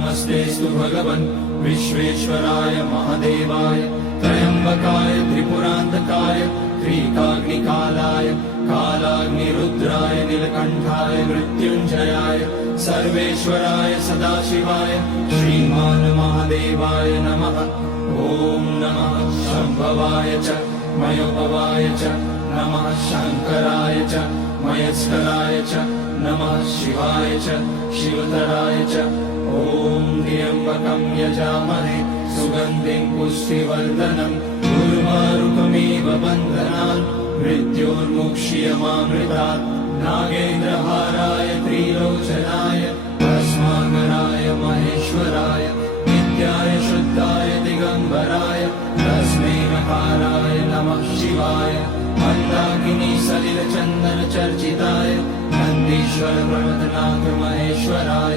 नमस्तेस्तु भगवन् विश्वेश्वराय महादेवाय त्र्यम्बकाय त्रिपुरान्तकाय त्रिकाग्निकालाय कालाग्निरुद्राय नीलकण्ठाय मृत्युञ्जयाय सर्वेश्वराय सदाशिवाय श्रीमान् महादेवाय नमः। ॐ नमः शम्भवाय च मयोभवाय च नमः शङ्कराय च मयस्कराय च नमः शिवाय च शिवतराय च। ॐ त्र्यम्बकं यजामहे सुगन्धिं पुष्टिवर्धनम् उर्वारुकमिव बन्धनान् मृत्योर्मुक्ष्यमामृतात्। नागेन्द्रहाराय त्रिलोचनाय भस्माकराय महेश्वराय नित्याय शुद्धाय दिगम्बराय तस्मै नकाराय नमः शिवाय। मन्दाकिनी सलिलचन्दन चर्चिताय नन्दीश्वर प्रमथनाथ महेश्वराय